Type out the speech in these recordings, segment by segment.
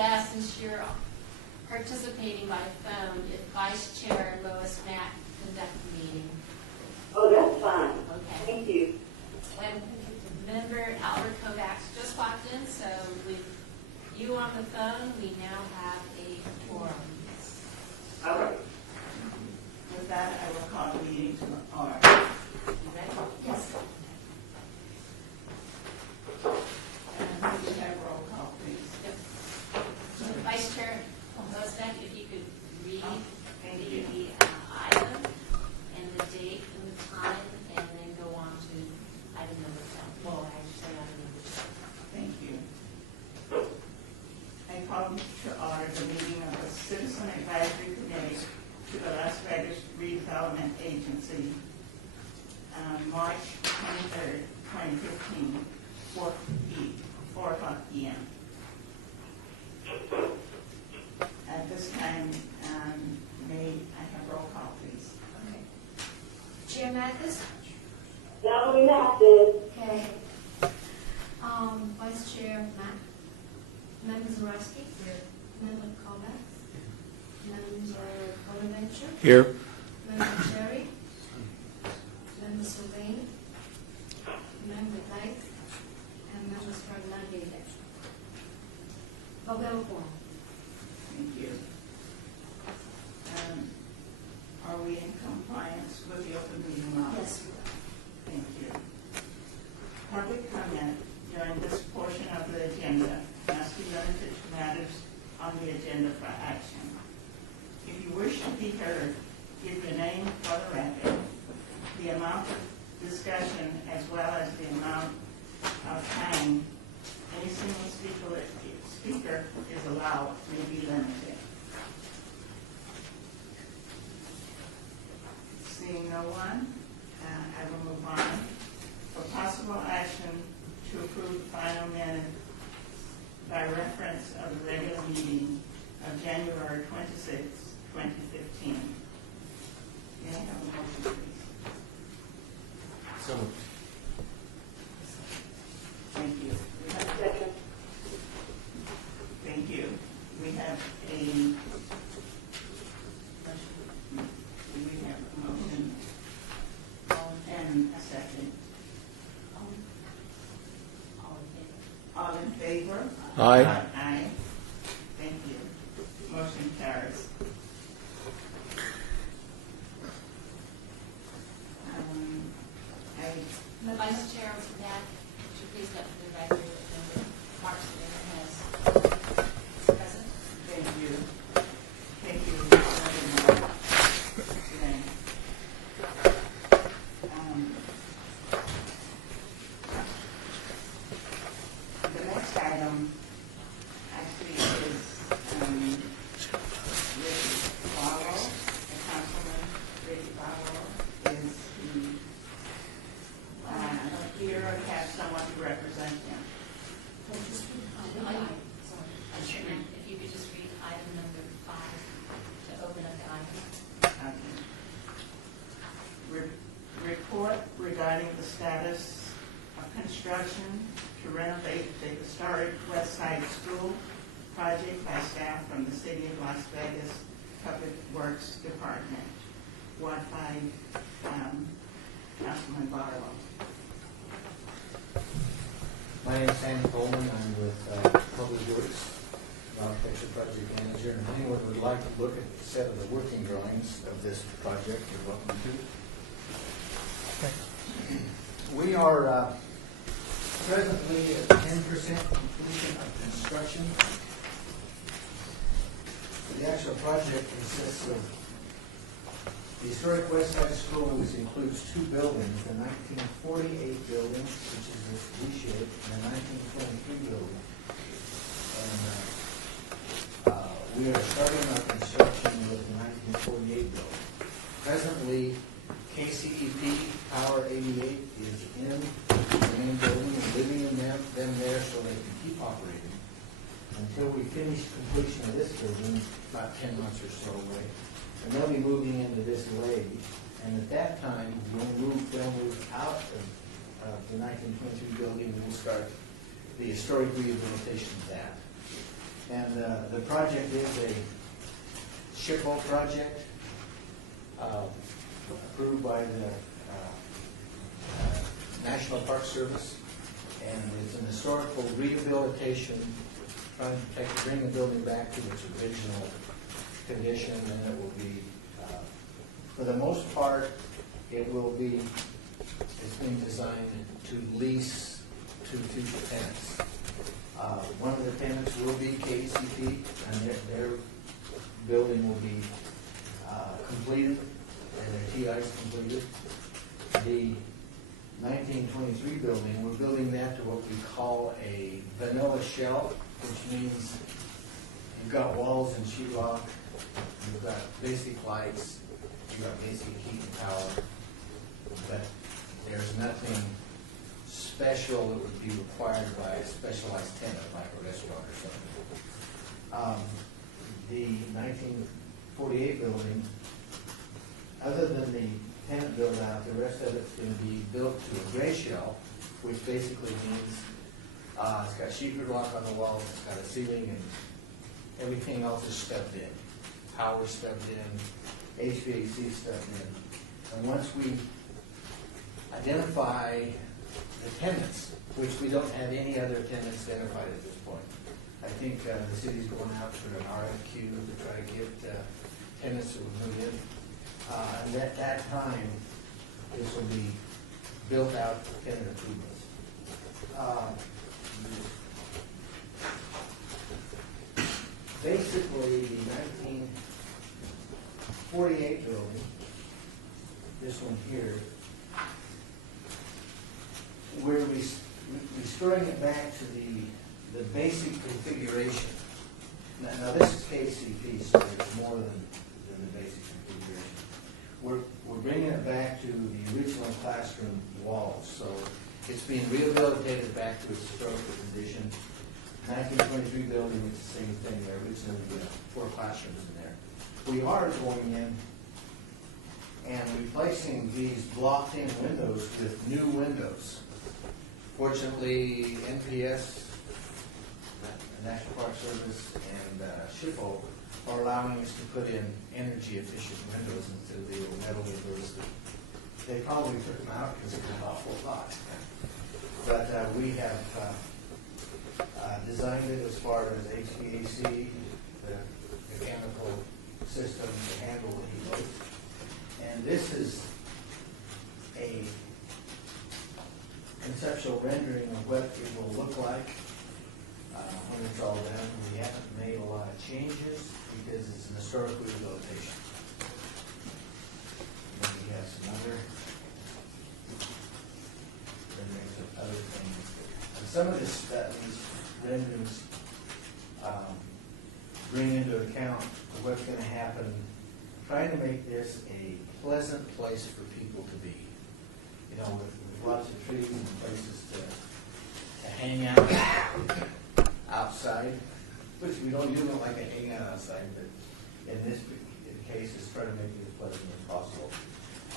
best, since you're participating by phone, if Vice Chair Lois Mack conduct the meeting. Oh, that's fine. Okay. Thank you. And member Albert Kovacs just walked in, so with you on the phone, we now have a quorum. All right. With that, I will call the meeting to order. You ready? Yes. And we have roll call, please. Yep. Vice Chair Lois Mack, if you could read Thank the you. item and the date and the time, and then go on to item number 10. Well, I should say item number 10. Thank you. I call to order the meeting of the Citizen Advisory Committee to the Las Vegas Redevelopment Agency, March 23rd, 2015, 4 o'clock p.m. At this time, may I have roll call, please? Okay. Chair Mathis? Valerie Mathis. Okay. Vice Chair Mack? Member Zarowski? Here. Member Kovacs? Member Bonaventure? Here. Member Cherry? Member Sylvain? Member Knight? And Member Fernandez. Available quorum. Thank you. Are we in compliance with the open meeting law? Yes. Thank you. Public comment during this portion of the agenda must be limited to matters on the agenda for action. If you wish to be heard, give your name for the record, the amount of discussion as well as the amount of time any single speaker is allowed may be limited. Seeing no one, I will move on. For possible action to approve the final minute by reference of the regular meeting of January 26, 2015. May I have a motion, please? So moved. Thank you. We have, Second. thank you. We have a motion and a second. All in favor? Aye. Aye. Thank you. Motion carries. The Vice Chair Mack, would you please step to the record that Member Mark Snyder has present? Thank you. Thank you. Today. The next item actually is Ricky Barlow. The Councilman Ricky Barlow is here and have someone to represent him. If you could just read item number 5 to open up the item. Report regarding the status of construction to renovate the historic West Side School project by staff from the City of Las Vegas Public Works Department. Ward 5, Councilman Barlow. My name is Sam Coleman. I'm with Public Works, Architecture Project Manager. And if anyone would like to look at a set of the working drawings of this project, you're welcome to. We are presently at 10% completion of construction. The actual project consists of the historic West Side School, which includes 2 buildings, the 1948 building, which is this V-shape, and the 1923 building. And we are starting our construction with the 1948 building. Presently, KCEP Power 88 is in the main building and living in them there so they can keep operating until we finish completion of this building, about 10 months or so away. And they'll be moving into this lathe. And at that time, they'll move out of the 1923 building, and we'll start the historic rehabilitation of that. And the project is a SHPO project approved by the National Park Service. And it's an historical rehabilitation, trying to bring the building back to its original condition, and it will be, for the most part, it's being designed to lease to future tenants. One of the tenants will be KCP, and their building will be completed, and their TI is completed. The 1923 building, we're building that to what we call a vanilla shell, which means you've got walls and sheetrock, you've got basic lights, you've got basic heat and power, but there's nothing special that would be required by a specialized tenant like a restaurant or something. The 1948 building, other than the tenant build out, the rest of it's going to be built to a gray shell, which basically means it's got sheetrock on the walls, it's got a ceiling, and everything else is stubbed in. Power stubbed in, HVAC stubbed in. And once we identify the tenants, which we don't have any other tenants identified at this point. I think the city's going out for an RFQ to try to get tenants that will move in. And at that time, this will be built out for tenant improvements. Basically, the 1948 building, this one here, we're restoring it back to the basic configuration. Now this is KCP, so it's more than the basic configuration. We're bringing it back to the original classroom walls, so it's being rehabilitated back to its historical condition. 1923 building, it's the same thing. There originally 4 classrooms in there. We are going in and replacing these blocked-in windows with new windows. Fortunately, NPS, the National Park Service, and SHPO are allowing us to put in energy-efficient windows instead of the old metal windows. They probably took them out because it was an awful lot. But we have designed it as far as HVAC, the mechanical system to handle the heat load. And this is a conceptual rendering of what it will look like when it's all done. We haven't made a lot of changes because it's an historic rehabilitation. And then we have some other renderings of other things. And some of this, these renderings bring into account what's going to happen, trying to make this a pleasant place for people to be. You know, with lots of trees and places to hang out outside, which we don't usually like to hang out outside, but in this case, it's trying to make it as pleasant as possible.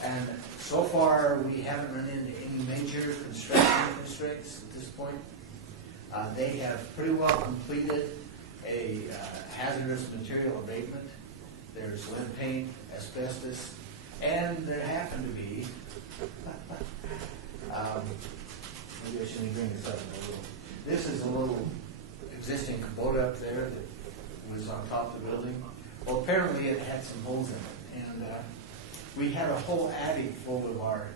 And so far, we haven't run into any major construction constraints at this point. They have pretty well completed a hazardous material abatement. There's lead paint, asbestos, and there happen to be, maybe I shouldn't bring this up in a little. This is a little existing Kubota up there that was on top of the building. Well, apparently it had some holes in it, and we had a whole attic full of our,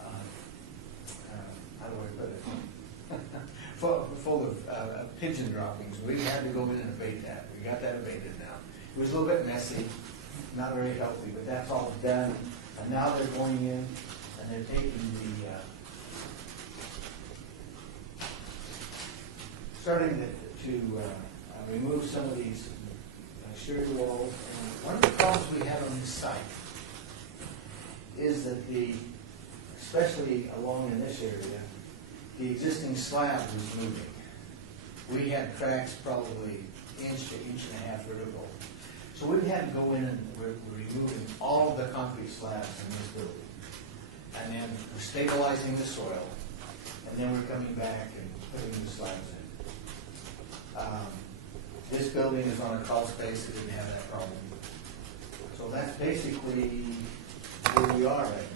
how do I put it? full of pigeon droppings. We had to go in and abate that. We got that abated now. It was a little bit messy, not very healthy, but that's all done. And now they're going in and they're taking starting to remove some of these exterior walls. And one of the problems we have on this site is that especially along in this area, the existing slab was moving. We had cracks probably inch to inch and a half vertical. So we had to go in and we're removing all of the concrete slabs in this building. And then we're stabilizing the soil. And then we're coming back and putting the slabs in. This building is on a crawl space, it didn't have that problem. So that's basically where we are right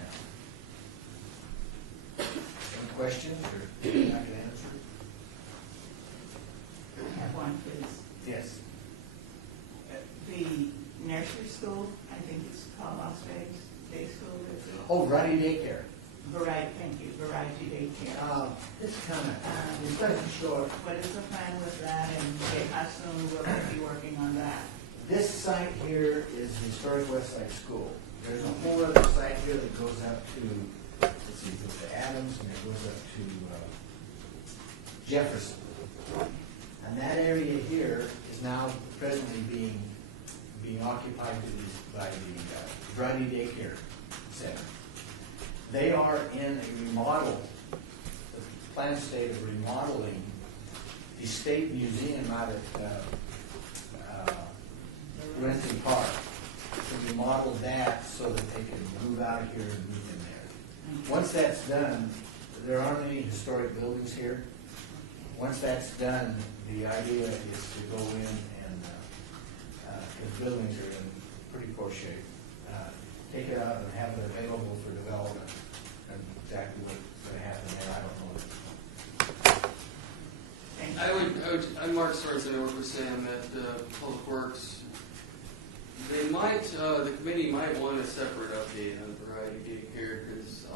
now. Any questions or anything I can answer? I have one, please. Yes. The nursery school, I think it's called Las Vegas Day School, is it? Oh, Variety Daycare. Thank you, Variety Daycare. It's kind of, it's kind of short. What is the plan with that, and how soon will we be working on that? This site here is the historic West Side School. There's a whole other site here that goes up to, let's see, it goes to Adams and it goes up to Jefferson. And that area here is now presently being occupied by the Variety Daycare Center. They are in a remodel, the planned state of remodeling the State Museum out at Renton Park. To remodel that so that they can move out of here and move in there. Once that's done, there aren't any historic buildings here. Once that's done, the idea is to go in and, the buildings are in pretty poor shape, take it out and have it available for development. And exactly what's going to happen there, I don't know. I'm Mark Sorensen, I work with Sam at Public Works. They might, the committee might want a separate update on Variety Daycare because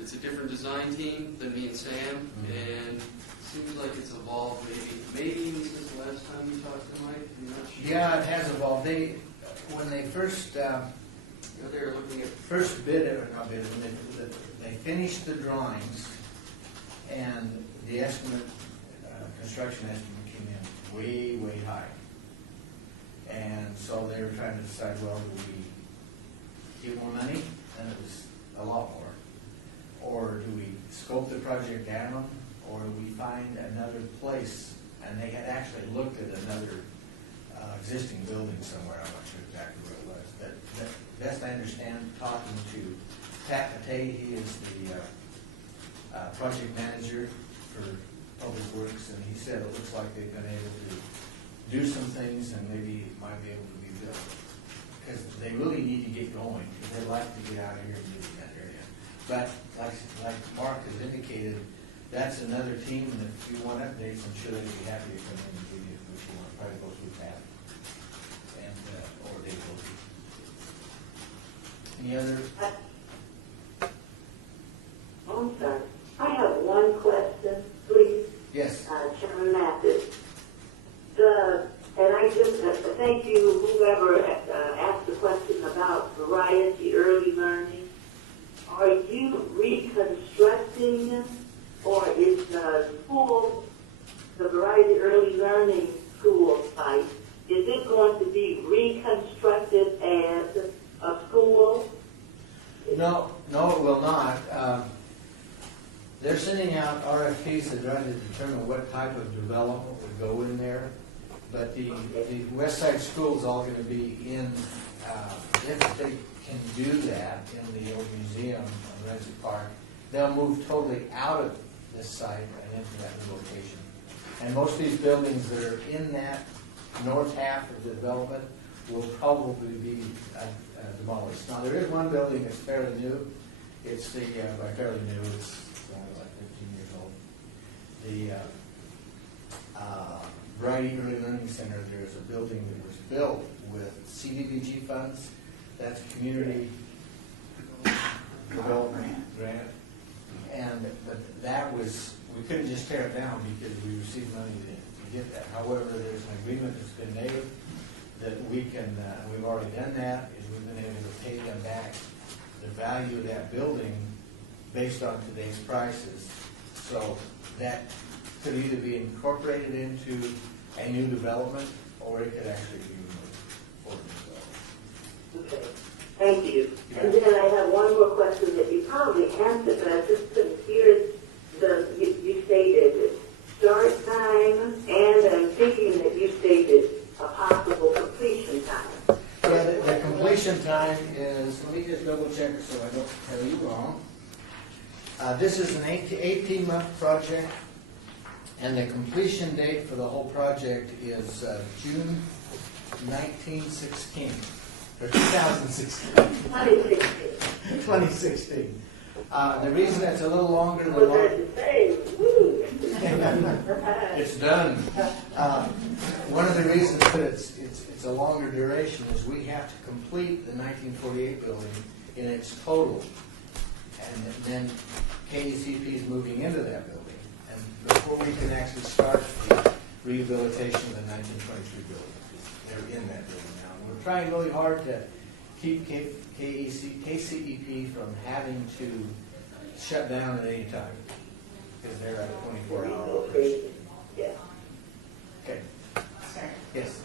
it's a different design team than me and Sam, and it seems like it's evolved maybe since the last time you talked to Mike. I'm not sure. Yeah, it has evolved. When they first they were looking at when they finished the drawings and the estimate, construction estimate came in way, way high. And so they were trying to decide, well, do we give more money? And it was a lot more. Or do we scope the project down? Or do we find another place? And they had actually looked at another existing building somewhere. I'm not sure exactly where it was. But best I understand, talking to Pat Matei, he is the project manager for Public Works, and he said it looks like they've been able to do some things and maybe it might be able to be built. Because they really need to get going, because they'd like to get out of here and get in that area. But like Mark has indicated, that's another team, and if you want updates, I'm sure they'd be happy to come in and give you what you want. Probably go through Pat and or Dave Wilkie. Any other? I'm sorry. I have one question, please. Yes. Chairman Mathis. And I just thank you, whoever asked the question about variety early learning. Are you reconstructing, or is the variety early learning school site, is it going to be reconstructed as a school? No, it will not. They're sending out RFPs to try to determine what type of development would go in there. But the West Side School is all going to be in, if they can do that in the old museum on Renton Park, they'll move totally out of this site and into that new location. And most of these buildings that are in that north half of the development will probably be demolished. Now, there is one building that's fairly new. It's by fairly new, it's only like 15 years old. The Variety Early Learning Center, there's a building that was built with CDBG funds. That's community development grant. But that was, we couldn't just tear it down because we received money to get that. However, there's an agreement that's been made that we can, we've already done that, is we've been able to pay them back the value of that building based on today's prices. So that could either be incorporated into a new development, or it could actually be removed for new development. Okay, thank you. And then I have one more question that you probably answered, but I just couldn't hear you stated start time, and I'm thinking that you stated a possible completion time. Yeah, the completion time is, let me just double check so I don't tell you wrong. This is an 18-month project. And the completion date for the whole project is June 1916, or 2016. 2016. 2016. The reason it's a little longer than Was that the same? Woo! it's done. One of the reasons that it's a longer duration is we have to complete the 1948 building in its total, and then KECP is moving into that building, and before we can actually start the rehabilitation of the 1923 building, they're in that building now. We're trying really hard to keep KCEP from having to shut down at any time, because they're at a 24-hour operation. Yeah. Okay. Sir, Yes.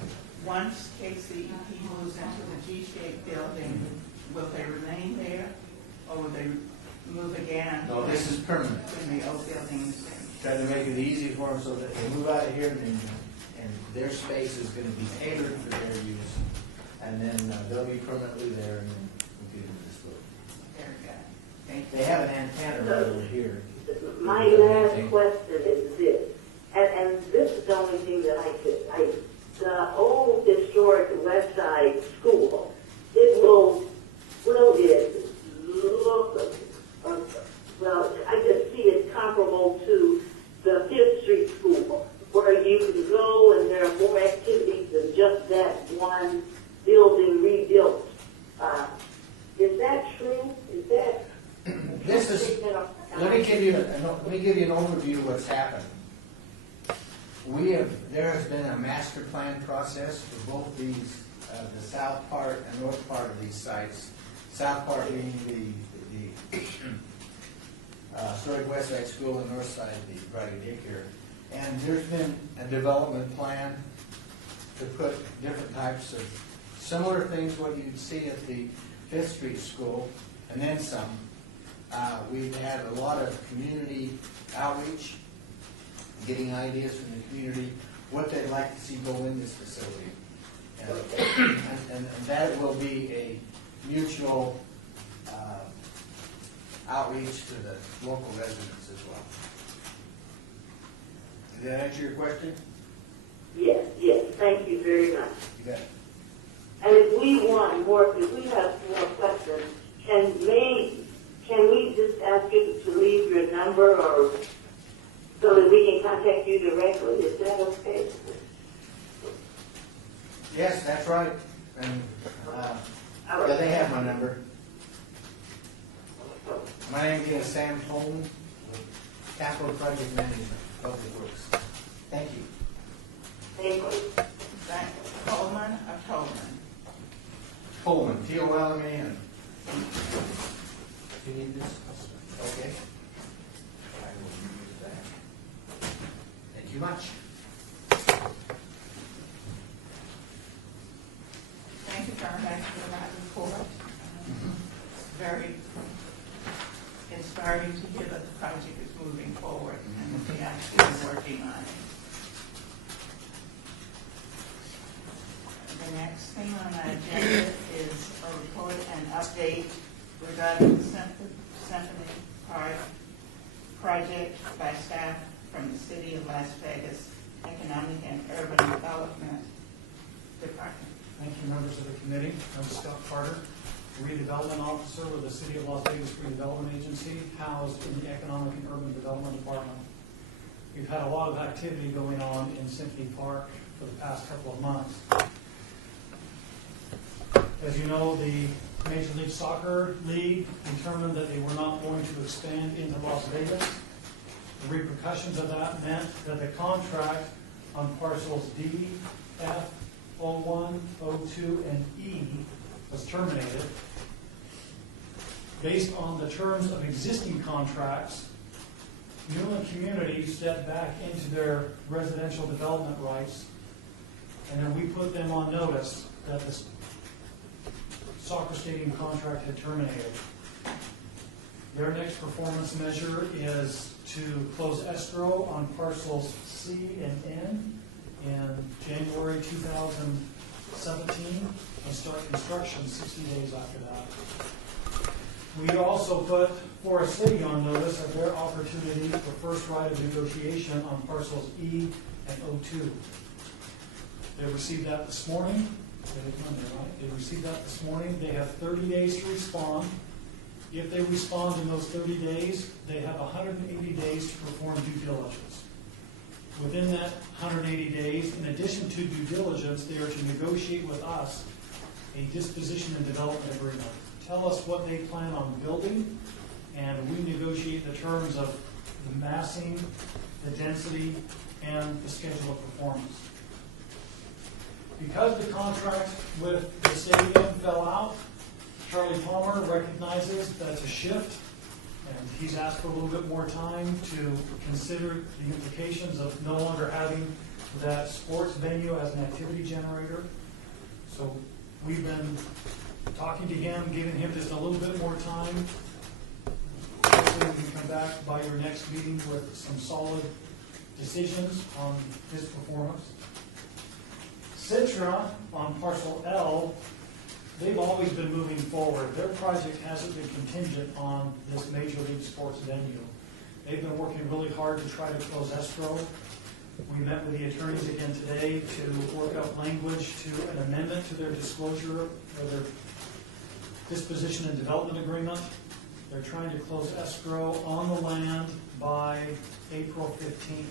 once KCEP moves into the G-shaped building, will they remain there, or will they move again? No, this is permanent. When the old building is finished? Trying to make it easy for them so that they move out of here, and their space is going to be tailored for their use, and then they'll be permanently there and then compete in this building. Very good. Thank you. They have an antenna right over here. My last question is this, and this is the only thing that the old historic West Side School, it will it look, well, I just see it comparable to the Fifth Street School, where you can go and there are more activities than just that one building rebuilt. Is that true? Is that? This is. Let me give you an overview of what's happened. There has been a master plan process for both these, the south part and north part of these sites. South part being the historic West Side School, and north side the RDA daycare. And there's been a development plan to put different types of similar things what you'd see at the Fifth Street School, and then some. We've had a lot of community outreach, getting ideas from the community, what they'd like to see go in this facility. And that will be a mutual outreach to the local residents as well. Did that answer your question? Yes, thank you very much. You bet. And if we want more, if we have more questions, can we just ask you to leave your number or so that we can contact you directly? Is that okay? Yes, that's right. And yeah, they have my number. My name is Sam Holman, Capital Project Management, Public Works. Thank you. Thank you. Is that Coleman or Coleman? Holman, T-O-L-M-A-N. You need this? Okay. I will use that. Thank you much. Thank you very much for that report. Very inspiring to hear that the project is moving forward and we actually working on it. The next thing on the agenda is a report and update regarding the Symphony Park project by staff from the City of Las Vegas Economic and Urban Development Department. Thank you, members of the committee. I'm Scott Carter, redevelopment officer with the City of Las Vegas Redevelopment Agency, housed in the Economic and Urban Development Department. We've had a lot of activity going on in Symphony Park for the past couple of months. As you know, the Major League Soccer League determined that they were not going to expand into Las Vegas. The repercussions of that meant that the contract on parcels D, F, O1, O2, and E was terminated. Based on the terms of existing contracts, Newland Community stepped back into their residential development rights, and then we put them on notice that the soccer stadium contract had terminated. Their next performance measure is to close escrow on parcels C and N in January 2017 and start construction 60 days after that. We also put Forest City on notice of their opportunity for first right of negotiation on parcels E and O2. They received that this morning. They received that this morning. They have 30 days to respond. If they respond in those 30 days, they have 180 days to perform due diligence. Within that 180 days, in addition to due diligence, they are to negotiate with us a disposition and development agreement. Tell us what they plan on building, and we negotiate the terms of the massing, the density, and the schedule of performance. Because the contract with the stadium fell out, Charlie Palmer recognizes that's a shift, and he's asked for a little bit more time to consider the implications of no longer having that sports venue as an activity generator. So we've been talking to him, giving him just a little bit more time. Hopefully we can come back by your next meeting with some solid decisions on his performance. Citra, on parcel L, they've always been moving forward. Their project hasn't been contingent on this major league sports venue. They've been working really hard to try to close escrow. We met with the attorneys again today to work out language to an amendment to their disclosure, or their disposition and development agreement. They're trying to close escrow on the land by April 15th.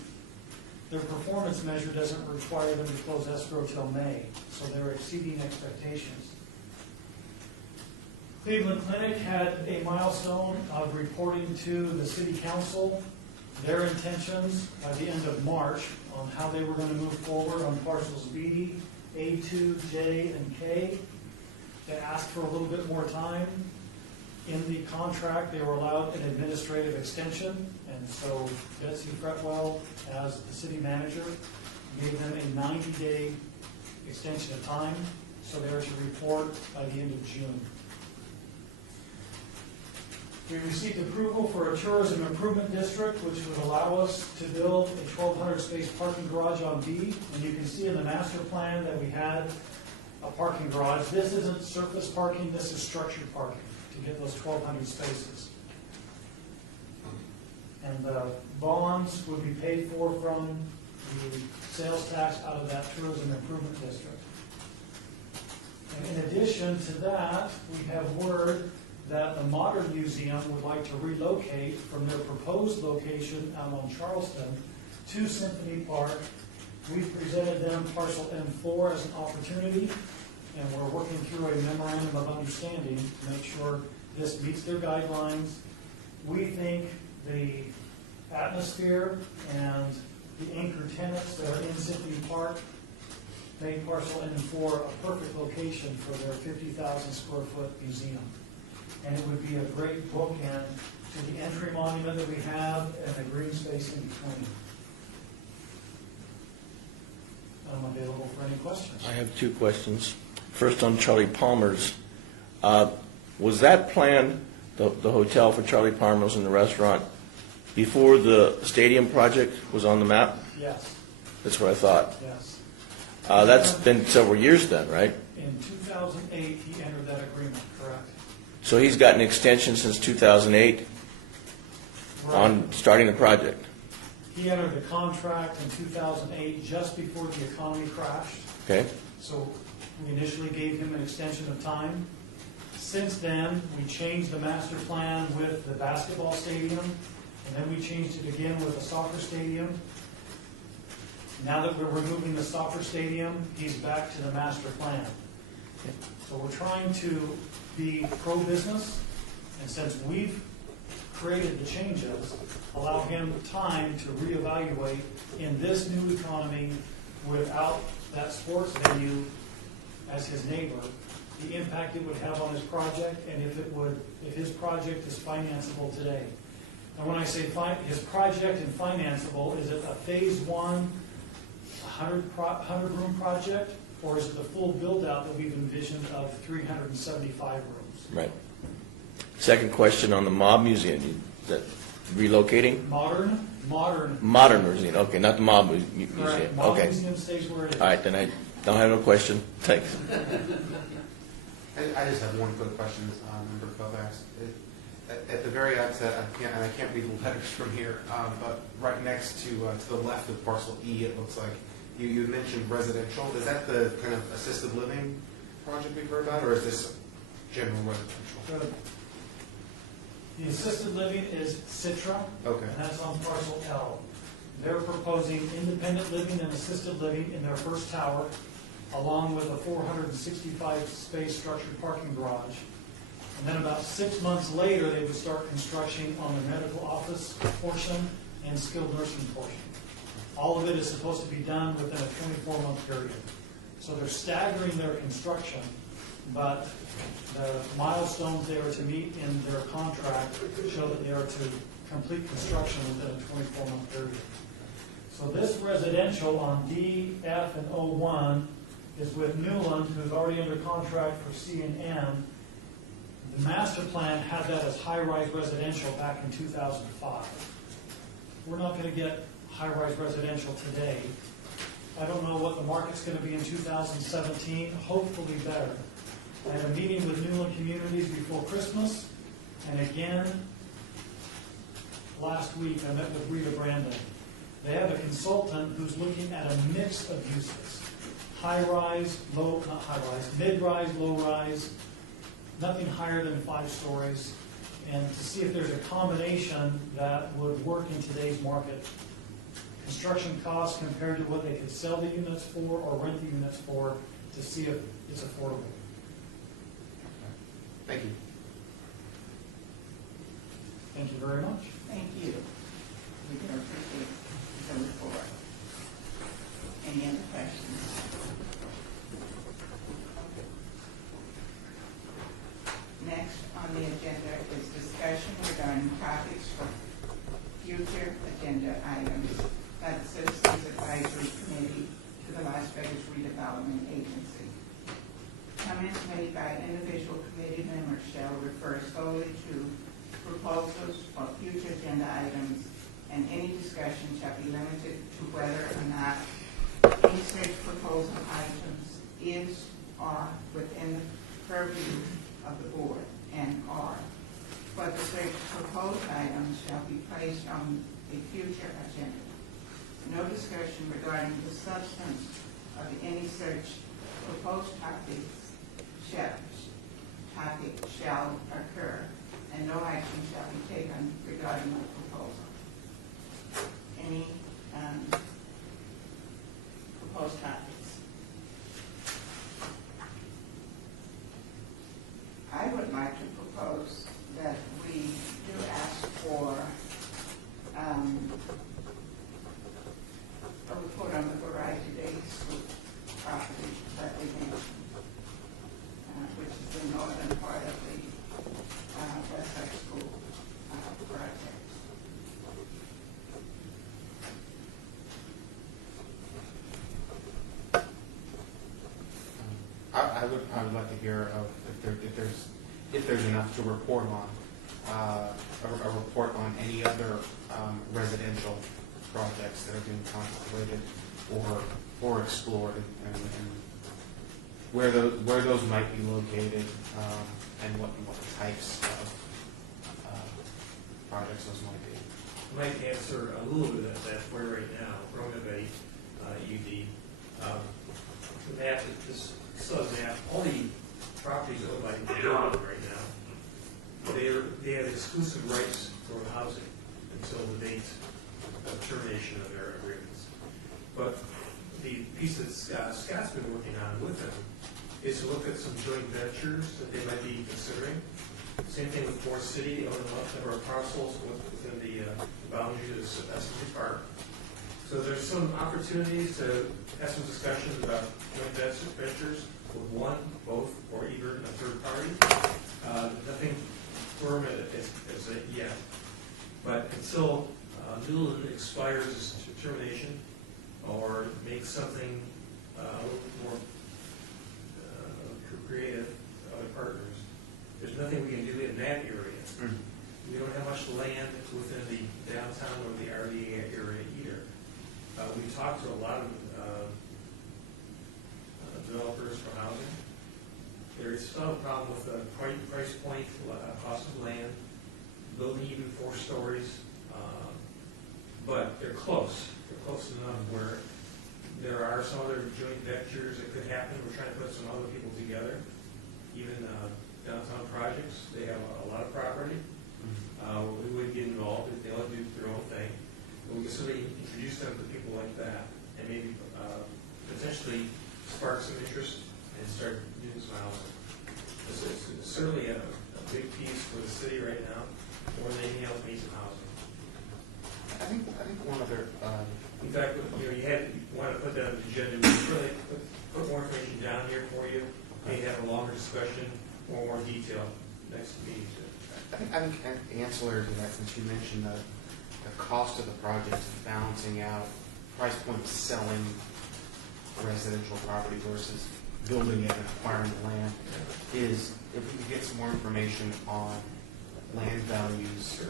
Their performance measure doesn't require them to close escrow till May, so they're exceeding expectations. Cleveland Clinic had a milestone of reporting to the City Council their intentions by the end of March on how they were going to move forward on parcels B, A2, J, and K. They asked for a little bit more time. In the contract, they were allowed an administrative extension, and so Betsy Fretwell, as the city manager, gave them a 90-day extension of time, so they are to report by the end of June. We received approval for a tourism improvement district, which would allow us to build a 1,200 space parking garage on B. And you can see in the master plan that we had a parking garage. This isn't surface parking, this is structured parking to get those 1,200 spaces. And the bonds would be paid for from the sales tax out of that tourism improvement district. And in addition to that, we have word that the Modern Museum would like to relocate from their proposed location out on Charleston to Symphony Park. We've presented them parcel M4 as an opportunity, and we're working through a memorandum of understanding to make sure this meets their guidelines. We think the atmosphere and the anchor tenants that are in Symphony Park make parcel M4 a perfect location for their 50,000 square foot museum. And it would be a great bookend to the entry monument that we have and the green space in between. I'm available for any questions. I have two questions. First on Charlie Palmer's. Was that plan, the hotel for Charlie Palmer's and the restaurant, before the stadium project was on the map? Yes, That's what I thought. yes. That's been several years then, right? In 2008, he entered that agreement, correct? So he's got an extension since 2008 on starting the project. He entered the contract in 2008, just before the economy crashed. Okay? So we initially gave him an extension of time. Since then, we changed the master plan with the basketball stadium, and then we changed it again with the soccer stadium. Now that we're removing the soccer stadium, he's back to the master plan. So we're trying to be pro-business, and since we've created the changes, allow him time to reevaluate in this new economy without that sports venue as his neighbor, the impact it would have on his project, and if his project is financeable today. And when I say his project and financeable, is it a phase one, 100-room project, or is it the full build-out that we've envisioned of 375 rooms? Right. Second question on the Mob Museum. Is that relocating? Modern. Modern Museum. Okay, not the Mob Museum. Correct. Mob Okay. Museum stays where it is. All right, then I don't have no question. Thanks. I just have one quick question, Member Kovacs. at the very outset, I can't read the letters from here, but right next to the left of parcel E, it looks like you mentioned residential. Is that the kind of assisted living project we've heard about, or is this general residential? The assisted living is Citra, Okay. and that's on parcel L. They're proposing independent living and assisted living in their first tower, along with a 465 space structured parking garage. And then about 6 months later, they would start construction on the medical office portion and skilled nursing portion. All of it is supposed to be done within a 24-month period. So they're staggering their construction, but the milestones they are to meet in their contract show that they are to complete construction within a 24-month period. So this residential on D, F, and O1 is with Newland, who's already under contract for C and N. The master plan had that as high-rise residential back in 2005. We're not going to get high-rise residential today. I don't know what the market's going to be in 2017, hopefully better. I had a meeting with Newland Communities before Christmas, and again, last week I met with Rita Brandon. They have a consultant who's looking at a mix of uses. High-rise, low, not high-rise, mid-rise, low-rise, nothing higher than 5 stories, and to see if there's a combination that would work in today's market. Construction costs compared to what they could sell the units for or rent the units for, to see if it's affordable. Thank you. Thank you very much. Thank you. We can appreciate the report. Any other questions? Next on the agenda is discussion regarding topics for future agenda items by the Citizens Advisory Committee to the Las Vegas Redevelopment Agency. Comments made by individual committee members shall refer solely to proposals or future agenda items, and any discussion shall be limited to whether or not any such proposal items is or within the purview of the board, and or whether such proposed items shall be placed on a future agenda. No discussion regarding the substance of any such proposed topics shall occur, and no action shall be taken regarding the proposal. Any proposed topics? I would like to propose that we do ask for a report on the Variety Days property that we mentioned, which is the northern part of the West High School project. I would like to hear of if there's enough to report on, a report on any other residential projects that are being contemplated or explored, and where those might be located, and what types of projects those might be. I might answer a little bit of that for you right now. Renovate UD. The map is this sub-map. All the properties owned by the government right now, they have exclusive rights for housing until the date of termination of their agreements. But the piece that Scott's been working on with them is to look at some joint ventures that they might be considering. Same thing with Forest City, they own a number of parcels within the boundaries of Essex Park. So there's some opportunities to have some discussions about joint ventures with one, both, or even a third party. Nothing firm as yet. But until Newland expires its termination or makes something a little more creative with other partners, there's nothing we can do in that area. Mm-hmm. We don't have much land within the downtown or the RDA area either. We've talked to a lot of developers for housing. There's still a problem with the price point, cost of land, building even 4 stories, but they're close. They're close enough where there are some other joint ventures that could happen. We're trying to put some other people together. Even downtown projects, they have a lot of property. We wouldn't get involved if they all do their own thing. But we can certainly introduce them to people like that and maybe potentially spark some interest and start doing some housing. It's certainly a big piece for the city right now. More than anything else, needs some housing. I think one other, In fact, you want to put that on the agenda, we can really put more information down here for you, maybe have a longer discussion, more detail next meeting. I think ancillary to that, since you mentioned the cost of the project and balancing out price points selling residential property versus building it and acquiring the land, is if we could get some more information on land values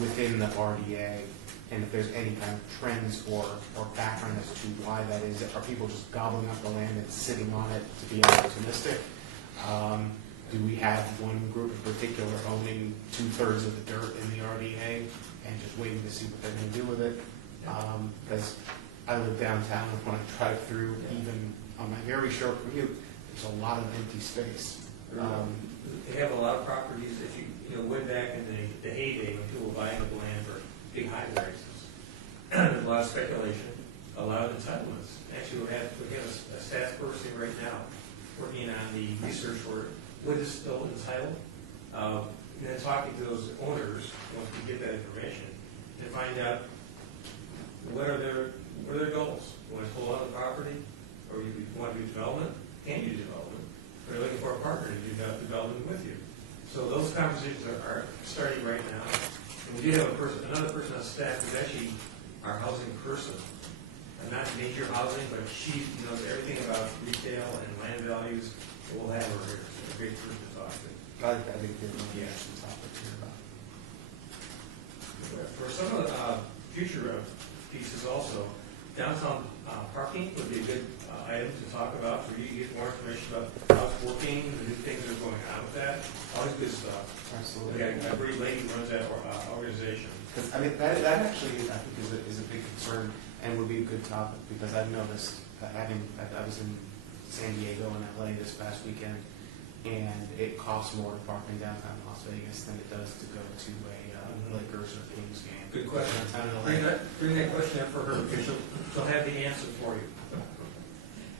within the RDA, and if there's any kind of trends or background as to why that is. Are people just gobbling up the land and sitting on it to be opportunistic? Do we have one group in particular owning 2/3 of the dirt in the RDA and just waiting to see what they're going to do with it? Because I live downtown, and when I drive through, even on my very short commute, there's a lot of empty space. They have a lot of properties. If you way back in the heyday when people were buying up land for big high rises, there's a lot of speculation, a lot of entitlements. Actually, we have a stats person right now working on the research for what is still entitled, and then talking to those owners once we get that information and find out what are their goals. You want to pull out the property, or you want to do development? Can you do development? Or you're looking for a partner to do development with you. So those conversations are starting right now. And we do have another person on staff who's actually our housing person. And not major housing, but she knows everything about retail and land values. We'll have her here. She's a great person to talk to. I think there's some topics here about. For some of the future pieces also, downtown parking would be a good item to talk about for you to get more information about how it's working, the new things that are going on with that. Always good stuff. Absolutely. We got a great lady who runs that organization. Because I mean that actually I think is a big concern and would be a good topic, because I've noticed I was in San Diego and LA this past weekend, and it costs more to park in downtown Las Vegas than it does to go to a Lakers or Kings game. Good question. Downtown LA. Bring that question up for her because she'll have the answer for you.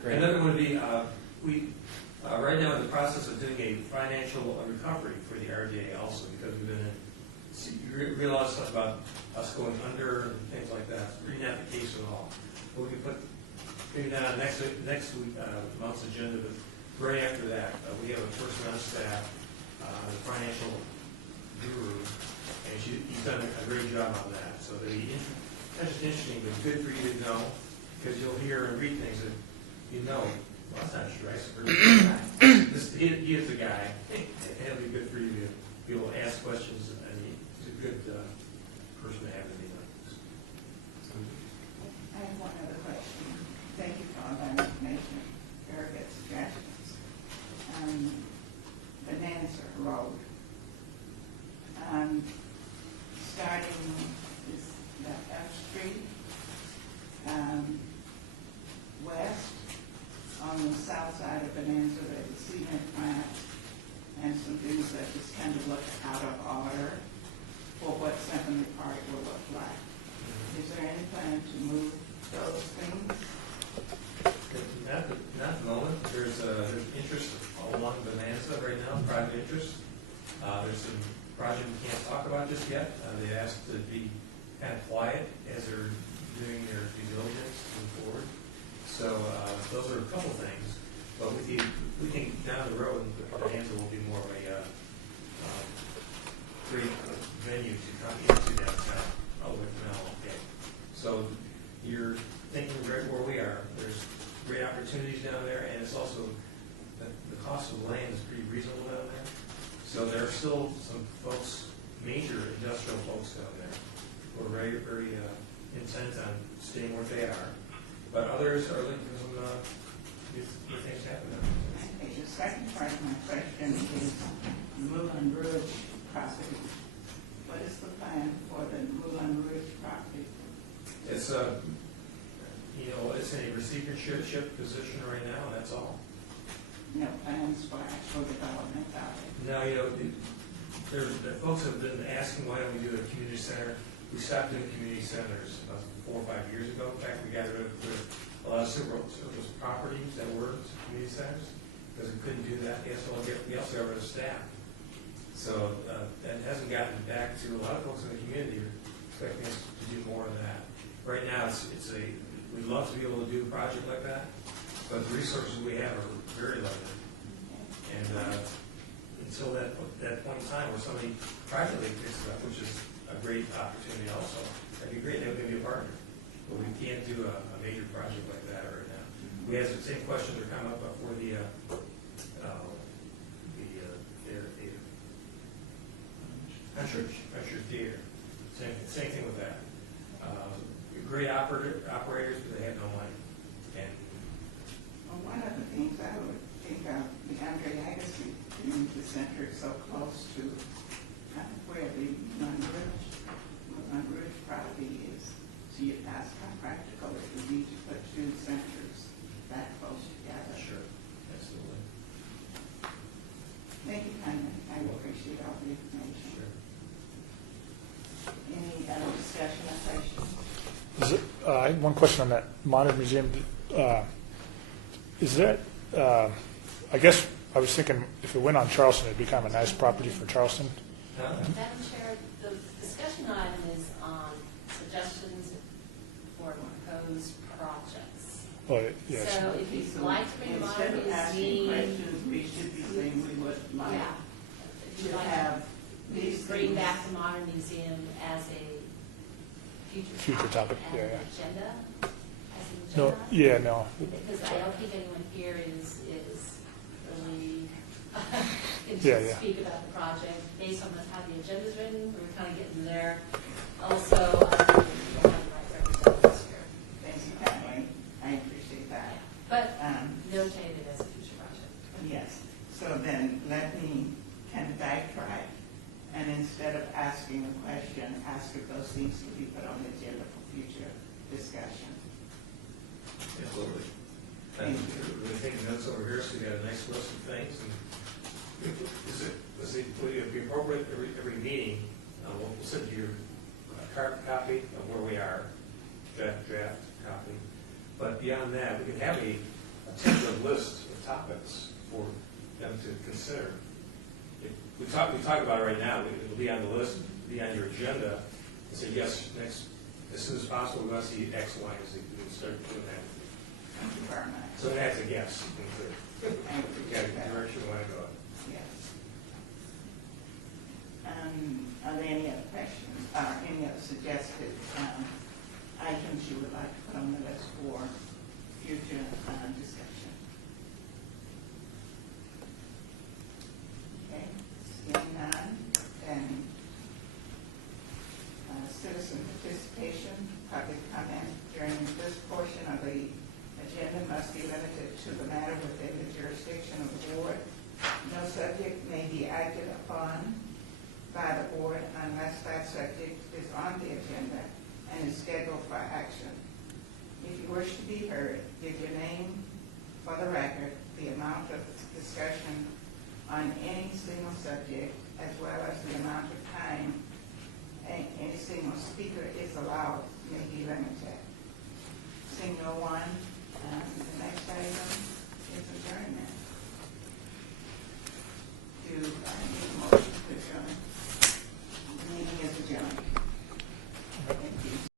Great. Another one would be we right now in the process of doing a financial recovery for the RDA also, because we've been you read a lot of stuff about us going under and things like that. It's really not the case at all. But we can put maybe not on next week month's agenda, but right after that we have a person on staff, the financial guru, and he's done a great job on that. So that'd be that's just interesting, but good for you to know, because you'll hear and read things that well, that's not true. I suppose he is the guy. It'll be good for you to be able to ask questions, and he's a good person to have in the office. I have one other question. Thank you for all that information. Very good suggestions. Bonanza Road. Starting is the F Street west on the south side of Bonanza, there's a cement plant and some things that just kind of look out of order for what Symphony Park will look like. Is there any plan to move those things? Not at the moment. There's interest along Bonanza right now, private interest. There's some project we can't talk about just yet. They asked to be kind of quiet as they're doing their due diligence moving forward. So those are a couple things. But we think down the road, Bonanza will be more of a great venue to come into downtown, all the way from LA. So you're thinking right where we are. There's great opportunities down there, and it's also the cost of land is pretty reasonable down there. So there are still some folks, major industrial folks down there, who are very, very intent on staying where they are. But others are looking for some new things happening. Okay, the second part of my question is Moulin Rouge property. What is the plan for the Moulin Rouge property? It's it's in a receivership position right now, and that's all. No plans for actual development out there? Now, the folks have been asking, why don't we do a community center? We stopped doing community centers about 4 or 5 years ago. In fact, we got rid of a lot of surplus properties that were community centers, because we couldn't do that. We also got rid of staff. So that hasn't gotten back to, a lot of folks in the community are expecting us to do more of that. Right now, we'd love to be able to do a project like that, but the resources we have are very limited. And until that point in time where somebody privately picks it up, which is a great opportunity also, that'd be great, they would be a partner. But we can't do a major project like that right now. We have the same questions that are coming up for the Country Theater. Same thing with that. Great operators, but they have no money. And Well, one of the things I would think of, the RDA community center is so close to where the Moulin Rouge property is. So you ask how practical it would be to put two centers that close together. sure, absolutely. Thank you, Hyman. I appreciate all the information. Sure. Any other discussion or questions? I have one question on that modern museum. Is that, I guess I was thinking if it went on Charleston, it'd be kind of a nice property for Charleston. Madam Chair, the discussion item is on suggestions for proposed projects. Oh, yes. So if you'd like to bring Instead modern of asking museum, questions, we should be saying we would like yeah. If you'd to like have to these bring things. back the modern museum as a Future topic, as yeah, an yeah. agenda, as an No, agenda. yeah, no. Because I don't think anyone here is really can Yeah. speak about the project based on how the agenda's written. We're kind of getting there. Also, I think we have the right representatives here. Thank you, Kathleen. I appreciate that. But Um, notated as a future project. Yes, so then let me kind of backtrack, and instead of asking a question, ask if those things can be put on the agenda for future discussion. Absolutely. And we're taking notes over here, so we got a nice list of things. And would it be appropriate every meeting, we'll send you a copy of where we are, draft copy. But beyond that, we can have a tentative list of topics for them to consider. We talk about it right now. It'll be on the list, be on your agenda, and say, yes, next, as soon as possible, we want to see X, Y, and Z. We can start doing that. Thank you very much. So that's a guess. I Okay, appreciate that. direction we want to go. Yes. Are there any other questions, or any other suggested items you would like to put on the list for future discussion? Okay, seeing none, then citizen participation, public comment during this portion of the agenda must be limited to the matter within the jurisdiction of the board. No subject may be acted upon by the board unless that subject is on the agenda and is scheduled for action. If you wish to be heard, give your name for the record, the amount of discussion on any single subject, as well as the amount of time any single speaker is allowed may be limited. Seeing no one,